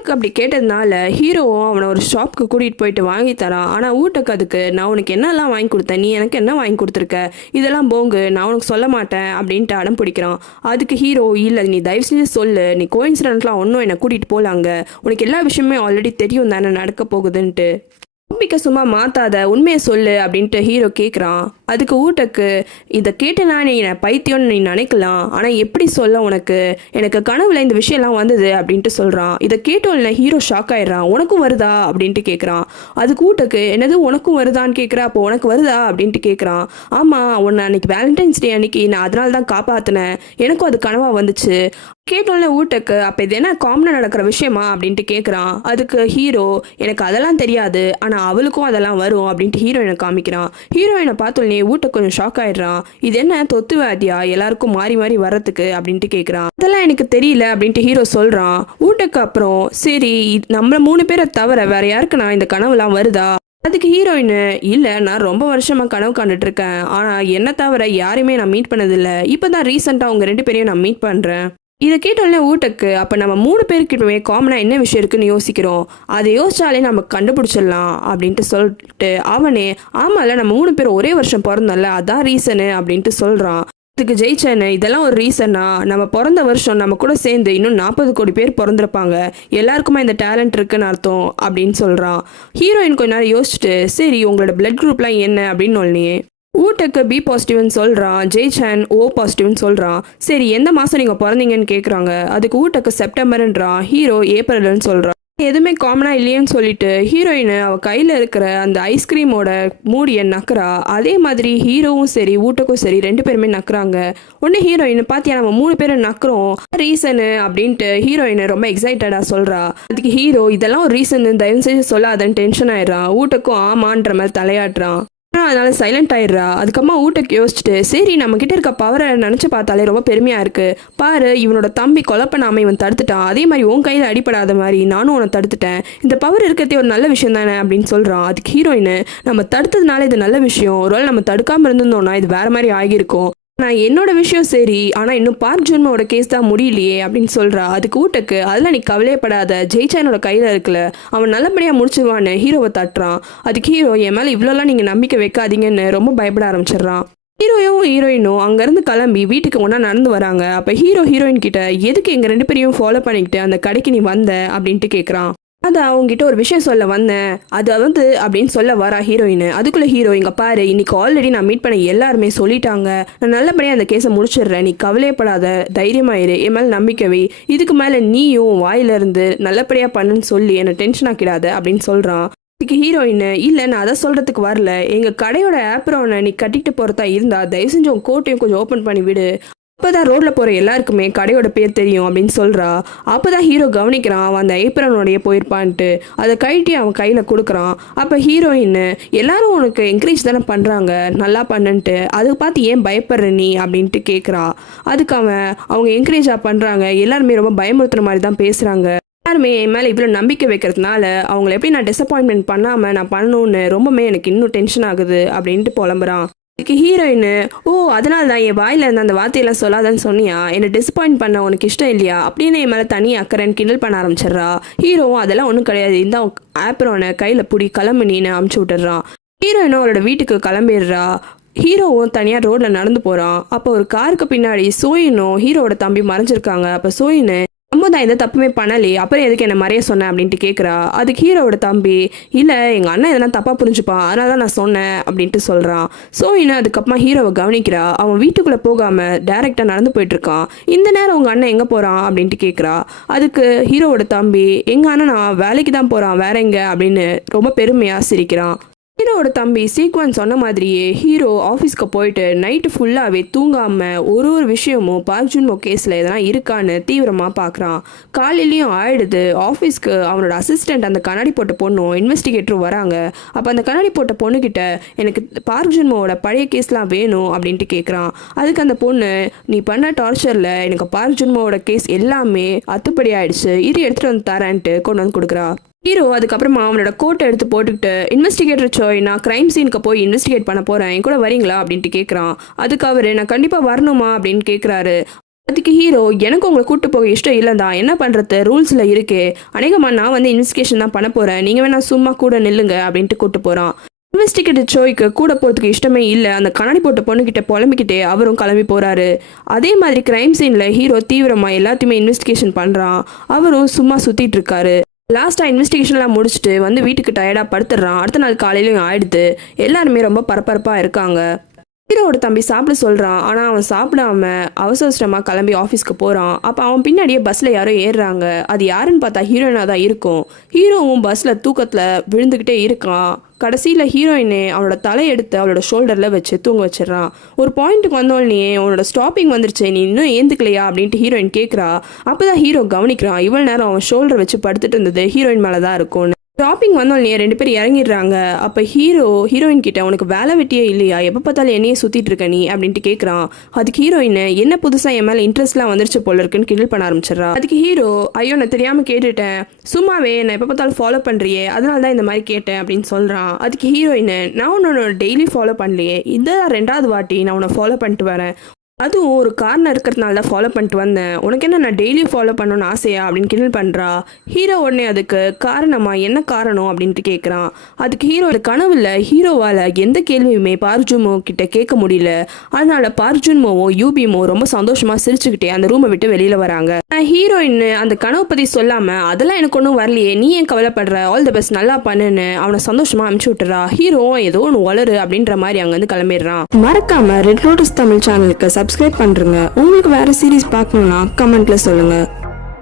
ஊட்டக்கு அப்படி கேட்டதுனால ஹீரோவும் அவனை ஒரு ஷாப்புக்கு கூட்டிகிட்டு போயிட்டு வாங்கி தரான். ஆனால் ஊட்டக்கு அதுக்கு நான் உனக்கு என்னெல்லாம் வாங்கி கொடுத்தேன், நீ எனக்கு என்ன வாங்கி கொடுத்துருக்க, இதெல்லாம் போங்கு, நான் உனக்கு சொல்ல மாட்டேன் அப்படின்ட்டு அடம் பிடிக்கிறான். அதுக்கு ஹீரோ, இல்லை நீ தயவு செஞ்சு சொல்லு, நீ கோயின்சிடென்ட்லாம் ஒன்றும் என்னை கூட்டிகிட்டு போகலாங்க, உனக்கு எல்லா விஷயமே ஆல்ரெடி தெரியும் தானே நடக்க போகுதுன்ட்டு, டாபிக்கை சும்மா மாத்தாத, உண்மையை சொல்லு அப்படின்ட்டு ஹீரோ கேட்குறான். அதுக்கு ஊட்டக்கு, இதை கேட்டேனா நீ பைத்தியம்னு நீ நினைக்கலாம், ஆனால் எப்படி சொல்ல உனக்கு, எனக்கு கனவுல இந்த விஷயம்லாம் வந்தது அப்படின்ட்டு சொல்கிறான். இதை கேட்டோம்ல ஹீரோ ஷாக் ஆயிடுறான். உனக்கும் வருதா அப்படின்ட்டு கேட்குறான். அதுக்கு ஊட்டக்கு, என்னது உனக்கும் வருதான்னு கேட்குறா, அப்போ உனக்கு வருதா அப்படின்ட்டு கேட்குறான். ஆமாம், உன்னை அன்னைக்கு வேலண்டைன்ஸ் டே அன்னைக்கு நான் அதனால தான் காப்பாற்றினேன், எனக்கும் அது கனவாக வந்துச்சு. கேட்டோம்ல ஊட்டக்கு, அப்போ இது என்ன காமனாக நடக்கிற விஷயமா அப்படின்ட்டு கேட்குறான். அதுக்கு ஹீரோ, எனக்கு அதெல்லாம் தெரியாது, ஆனால் அவளுக்கும் அதெல்லாம் வரும் அப்படின்ட்டு ஹீரோயினை காமிக்கிறான். ஹீரோயினை பார்த்தோன்னே ஊட்டக்கு கொஞ்சம் ஷாக் ஆயிடுறான். இது என்ன தொத்து வியாதியா எல்லாருக்கும் மாறி மாறி வர்றதுக்கு அப்படின்ட்டு கேட்குறான். அதெல்லாம் எனக்கு தெரியல அப்படின்ட்டு ஹீரோ சொல்கிறான். ஊட்டக்கு அப்புறம், சரி நம்ம 3 பேரை தவிர வேற யாருக்கு நான் இந்த கனவுலாம் வருதா? அதுக்கு ஹீரோயின், இல்லை நான் ரொம்ப வருஷமாக கனவு காண்டுட்டு இருக்கேன், ஆனால் என்ன தவிர யாரையுமே நான் மீட் பண்ணதில்லை, இப்போ தான் ரீசெண்டாக அவங்க 2 பேரையும் நான் மீட் பண்ணுறேன். இதை கேட்டோன்னே ஊட்டக்கு, அப்போ நம்ம 3 பேருக்கிட்டமே காமனாக என்ன விஷயம் இருக்குன்னு யோசிக்கிறோம், அதை யோசிச்சாலே நம்ம கண்டுபிடிச்சிடலாம் அப்படின்ட்டு சொல்லிட்டு அவனே, ஆமாம்ல நம்ம 3 பேர் ஒரே வருஷம் பிறந்தோம்ல அதான் ரீசனு அப்படின்ட்டு சொல்கிறான். இதுக்கு ஜெயிச்சேன்னு இதெல்லாம் ஒரு ரீசனா, நம்ம பிறந்த வருஷம் நம்ம கூட சேர்ந்து இன்னும் 40 கோடி பேர் பிறந்திருப்பாங்க, எல்லாருக்குமே இந்த டேலண்ட் இருக்குன்னு அர்த்தம் அப்படின்னு சொல்கிறான். ஹீரோயின் கொஞ்ச நேரம் யோசிச்சுட்டு, சரி உங்களோட பிளட் குரூப்லாம் என்ன அப்படின்னு ஒன்னே ஊட்டக்கு பி பாசிட்டிவ்னு சொல்கிறான். ஜெய்சன் ஓ பாசிட்டிவ்னு சொல்கிறான். சரி எந்த மாதம் நீங்கள் பிறந்தீங்கன்னு கேட்குறாங்க. அதுக்கு ஊட்டக்கு செப்டம்பர்ன்றான். ஹீரோ ஏப்ரல்னு சொல்கிறான். எதுவுமே காமனாக இல்லையேன்னு சொல்லிட்டு ஹீரோயின் அவள் கையில் இருக்கிற அந்த ஐஸ்கிரீமோட மூடியை நக்குறா. அதே மாதிரி ஹீரோவும் சரி ஊட்டக்கும் சரி 2 பேருமே நக்குறாங்க. ஒன்று ஹீரோயின், பார்த்தியா நம்ம 3 பேரும் நக்குறோம், ரீசனு அப்படின்ட்டு ஹீரோயின் ரொம்ப எக்ஸைட்டடாக சொல்கிறா. அதுக்கு ஹீரோ, இதெல்லாம் ஒரு ரீசனு தயவு செஞ்சு சொல்லாதன்னு டென்ஷன் ஆயிடுறான். ஊட்டக்கும் ஆமான்ற மாதிரி தலையாட்டுறான். அதனால சைலண்ட் ஆயிடுறா. அதுக்கப்புறமா ஊட்டக்கு யோசிச்சுட்டு, சரி நம்ம கிட்ட இருக்க பவரை நினச்சி பார்த்தாலே ரொம்ப பெருமையாக இருக்குது, பாரு இவனோட தம்பி கொலை பண்ணாமல் இவன் தடுத்துட்டான், அதே மாதிரி உன் கையில் அடிப்படாத மாதிரி நானும் உன்னை தடுத்துட்டேன், இந்த பவர் இருக்கிறதே ஒரு நல்ல விஷயம் தானே அப்படின்னு சொல்கிறான். அதுக்கு ஹீரோயின், நம்ம தடுத்ததுனால இது நல்ல விஷயம், ஒருவேளை நம்ம தடுக்காமல் இருந்திருந்தோம்னா இது வேறு மாதிரி ஆகியிருக்கும், நான் என்னோட விஷயம் சரி, ஆனால் இன்னும் பார்க் ஜூன்மோட கேஸ் தான் முடியலையே அப்படின்னு சொல்கிறா. அதுக்கு ஊட்டக்கு, அதெல்லாம் நீ கவலையப்படாத, ஜெயிச்சானோட கையில் இருக்குல்ல, அவன் நல்லபடியாக முடிச்சிருவான்னு ஹீரோவை தட்டுறான். அதுக்கு ஹீரோ, என் மேலே இவ்வளோலாம் நீங்கள் நம்பிக்கை வைக்காதீங்கன்னு ரொம்ப பயப்பட ஆரம்பிச்சிடுறான். ஹீரோயினும் அங்கேருந்து கிளம்பி வீட்டுக்கு ஒன்றா நடந்து வராங்க. அப்போ ஹீரோயின் கிட்ட, எதுக்கு எங்கள் 2 பேரையும் ஃபாலோ பண்ணிக்கிட்டு அந்த கடைக்கு நீ வந்த அப்படின்ட்டு கேட்குறான். அதான் அவங்ககிட்ட ஒரு விஷயம் சொல்ல வந்தேன், அது அப்படின்னு சொல்ல வரா ஹீரோயின். அதுக்குள்ளே ஹீரோ, இங்கே பாரு இன்னைக்கு ஆல்ரெடி நான் மீட் பண்ண எல்லாருமே சொல்லிட்டாங்க, நான் நல்லபடியாக அந்த கேஸை முடிச்சிடுறேன், நீ கவலையப்படாத, தைரியமாயிரு, என் மேலே நம்பிக்கை வை, இதுக்கு மேலே நீயும் வாயிலிருந்து நல்லபடியாக பண்ணுன்னு சொல்லி என்னை டென்ஷன் ஆக்கிடாத அப்படின்னு சொல்கிறான். இதுக்கு ஹீரோயின், இல்லை நான் அதை சொல்கிறதுக்கு வரல, எங்கள் கடையோட ஆப்ரோனை நீ கட்டிட்டு போகிறதா இருந்தா தயவு செஞ்சு உன் கோட்டையும் கொஞ்சம் ஓப்பன் பண்ணி விடு, அப்போதான் ரோட்டில் போகிற எல்லாருக்குமே கடையோட பேர் தெரியும் அப்படின்னு சொல்கிறா. அப்போ தான் ஹீரோ கவனிக்கிறான் அவன் அந்த ஏப்ரனோடைய போயிருப்பான்ட்டு. அதை கழட்டி அவன் கையில் கொடுக்குறான். அப்போ ஹீரோயின், எல்லாரும் உனக்கு என்கரேஜ் தானே பண்ணுறாங்க நல்லா பண்ணுன்ட்டு, அதை பார்த்து ஏன் பயப்படுற நீ அப்படின்ட்டு கேட்குறா. அதுக்கு அவங்க என்கரேஜாக பண்ணுறாங்க, எல்லாருமே ரொம்ப பயமுறுத்துற மாதிரி தான் பேசுகிறாங்க, எல்லாருமே என் மேலே இவ்வளோ நம்பிக்கை வைக்கிறதுனால அவங்கள எப்படி நான் டிசப்பாயின்மெண்ட் பண்ணாமல் நான் பண்ணணும்னு ரொம்பவே எனக்கு இன்னும் டென்ஷன் ஆகுது அப்படின்ட்டு புலம்புறான். இதுக்கு ஹீரோயின், ஓ அதனால தான் என் வாயில் இருந்த அந்த வார்த்தையெல்லாம் சொல்லாதான்னு சொன்னியா, என்னை டிசப்பாயிண்ட் பண்ண உனக்கு இஷ்டம் இல்லையா அப்படின்னு என் மேலே தனியாக அக்கறைன்னு கிண்டல் பண்ண ஆரம்பிச்சிடுறா. ஹீரோவும் அதெல்லாம் ஒன்றும் கிடையாது, இந்த ஆப்ரோனை கையில் பிடி கிளம்புனின்னு அமுச்சு விட்டுடுறான். ஹீரோயினும் அவரோட வீட்டுக்கு கிளம்பிடுறா. ஹீரோவும் தனியாக ரோட்டில் நடந்து போகிறான். அப்போ ஒரு காருக்கு பின்னாடி சோயினும் ஹீரோவோட தம்பி மறைஞ்சிருக்காங்க. அப்போ சோயின், நம்ம தான் எந்த தப்புமே பண்ணலையே, அப்புறம் எதுக்கு என்ன மறைய சொன்னேன் அப்படின்ட்டு கேட்குறா. அதுக்கு ஹீரோவோட தம்பி, இல்லை எங்கள் அண்ணன் எதனா தப்பாக புரிஞ்சுப்பான் அதனால தான் நான் சொன்னேன் அப்படின்ட்டு சொல்கிறான். ஸோ இன்னும் அதுக்கப்புறமா ஹீரோவை கவனிக்கிறா. அவன் வீட்டுக்குள்ளே போகாமல் டேரெக்டாக நடந்து போயிட்டுருக்கான். இந்த நேரம் உங்கள் அண்ணன் எங்கே போகிறான் அப்படின்ட்டு கேட்குறா. அதுக்கு ஹீரோவோட தம்பி, எங்கள் அண்ணன் நான் வேலைக்கு தான் போகிறான் வேற எங்கே அப்படின்னு ரொம்ப பெருமையாக சிரிக்கிறான். ஹீரோவோட தம்பி சீக்வன்ஸ் சொன்ன மாதிரியே ஹீரோ ஆஃபீஸ்க்கு போயிட்டு நைட்டு ஃபுல்லாகவே தூங்காமல் ஒரு விஷயமும் பார்க் ஜூன்மோ கேஸில் எதனா இருக்கான்னு தீவிரமாக பார்க்குறான். காலையிலையும் ஆயிடுது. ஆஃபீஸ்க்கு அவனோட அசிஸ்டண்ட் அந்த கண்ணாடி போட்ட பொண்ணும் இன்வெஸ்டிகேட்டரும் வராங்க. அப்போ அந்த கண்ணாடி போட்ட பொண்ணுக்கிட்ட, எனக்கு பார்க் ஜூன்மோவோட பழைய கேஸ்லாம் வேணும் அப்படின்ட்டு கேட்குறான். அதுக்கு அந்த பொண்ணு, நீ பண்ண டார்ச்சரில் எனக்கு பார்க் ஜூன்மோவோட கேஸ் எல்லாமே அத்துப்படி ஆயிடுச்சு, இது எடுத்துகிட்டு வந்து தரேன்ட்டு கொண்டு வந்து கொடுக்குறா. ஹீரோ அதுக்கப்புறமா அவனோட கோட்டை எடுத்து போட்டுக்கிட்டு, இன்வெஸ்டிகேட்டர் சோய் நான் கிரைம் சீனுக்கு போய் இன்வெஸ்டிகேட் பண்ண போகிறேன், என் கூட வரீங்களா அப்படின்ட்டு கேட்குறான். அதுக்கு அவர், நான் கண்டிப்பாக வரணுமா அப்படின்னு கேட்குறாரு. அதுக்கு ஹீரோ எனக்கு உங்களை கூட்டு போக இஷ்டம் இல்லைதான், என்ன பண்ணுறது, ரூல்ஸில் இருக்கு, அநேகமாக நான் வந்து இன்வெஸ்டிகேஷன் தான் பண்ண போகிறேன், நீங்கள் வேணா சும்மா கூட நில்லுங்க அப்படின்ட்டு கூட்டு போகிறான். இன்வெஸ்டிகேட்டர் ஷோய்க்கு கூட போகிறதுக்கு இஷ்டமே இல்லை. அந்த கண்ணாடி போட்ட பொண்ணுக்கிட்ட புலம்பிக்கிட்டே அவரும் கிளம்பி போகிறாரு. அதே மாதிரி கிரைம் சீனில் ஹீரோ தீவிரமாக எல்லாத்தையுமே இன்வெஸ்டிகேஷன் பண்ணுறான். அவரும் சும்மா சுற்றிட்டு இருக்காரு. லாஸ்ட்டாக இன்வெஸ்டிகேஷன்லாம் முடிச்சுட்டு வந்து வீட்டுக்கு டயர்டாக படுத்துடுறான். அடுத்த நாள் காலையிலையும் ஆயிடுது. எல்லாருமே ரொம்ப பரபரப்பாக இருக்காங்க. ஹீரோவோட தம்பி சாப்பிட சொல்கிறான். ஆனால் அவன் சாப்பிடாம அவசர அவசரமாக கிளம்பி ஆஃபீஸ்க்கு போகிறான். அப்போ அவன் பின்னாடியே பஸ்ஸில் யாரோ ஏறுறாங்க. அது யாருன்னு பார்த்தா ஹீரோயினாக தான் இருக்கும். ஹீரோவும் பஸ்ஸில் தூக்கத்தில் விழுந்துக்கிட்டே இருக்கான். கடைசியில் ஹீரோயினே அவளோட தலையெடுத்து அவளோட ஷோல்டரில் வச்சு தூங்க வச்சிடறான். ஒரு பாயிண்ட்டுக்கு வந்தோடனே உன்னோட ஸ்டாப்பிங் வந்துருச்சு, நீ இன்னும் ஏந்துக்கலையா அப்படின்ட்டு ஹீரோயின் கேட்குறா. அப்போ தான் ஹீரோ கவனிக்கிறான் இவ்வளோ நேரம் அவன் ஷோல்டர் வச்சு படுத்துட்டு இருந்தது ஹீரோயின் மேலே தான் இருக்கும்னு. ஷாப்பிங் வந்தோடனே 2 பேர் இறங்கிடுறாங்க. அப்போ ஹீரோயின் கிட்ட உனக்கு வேலை வெட்டியே இல்லையா, எப்போ பார்த்தாலும் என்னையே சுற்றிட்டு இருக்க நீ அப்படின்ட்டு கேட்குறான். அதுக்கு ஹீரோயின் என்ன புதுசாக என் மேலே இன்ட்ரெஸ்ட்லாம் வந்துருச்சு போல இருக்குன்னு கிண்டல் பண்ண ஆரம்பிச்சிடறா. அதுக்கு ஹீரோ ஐயோ நான் தெரியாமல் கேட்டுட்டேன், சும்மாவே நான் எப்போ பார்த்தாலும் ஃபாலோ பண்ணுறியே அதனால தான் இந்த மாதிரி கேட்டேன் அப்படின்னு சொல்கிறான். அதுக்கு ஹீரோயின் நான் உன்னோட டெய்லி ஃபாலோ பண்ணலையே, இந்த 2வது வாட்டி நான் உன்னை ஃபாலோ பண்ணிட்டு வரேன், அதுவும் ஒரு காரணம் இருக்கிறதுனால தான் ஃபாலோ பண்ணிட்டு வந்தேன், உனக்கு என்ன நான் டெய்லி ஃபாலோ பண்ணணும்னு ஆசையா அப்படின்னு கிண்டல் பண்ணுறா. ஹீரோ உடனே அதுக்கு காரணமா, என்ன காரணம் அப்படின்ட்டு கேட்குறான். அதுக்கு ஹீரோ கனவுல ஹீரோவால் எந்த கேள்வியுமே பார்ஜுமோ கிட்ட கேட்க முடியல. அதனால பார்ஜுன்மோவும் யூபிமோ ரொம்ப சந்தோஷமாக சிரிச்சுக்கிட்டே அந்த ரூமை விட்டு வெளியில் வராங்க. ஹீரோயின் அந்த கனவு பற்றி சொல்லாமல் அதெல்லாம் எனக்கு ஒன்றும் வரலையே, நீ ஏன் கவலைப்படுற, ஆல் தி பெஸ்ட் நல்லா பண்ணுன்னு அவனை சந்தோஷமாக அனுப்பிச்சு விட்டுறா. ஹீரோ ஏதோ ஒன்று வளரு அப்படின்ற மாதிரி அங்கேருந்து கிளம்பிடுறான். மறக்காம ரெட் லோட்டஸ் தமிழ் சேனலுக்கு சப்ஸ்கிரைப் பண்ணுறங்க. உங்களுக்கு வேறு சீரீஸ் பார்க்கணுன்னா கமெண்ட்டில் சொல்லுங்கள்.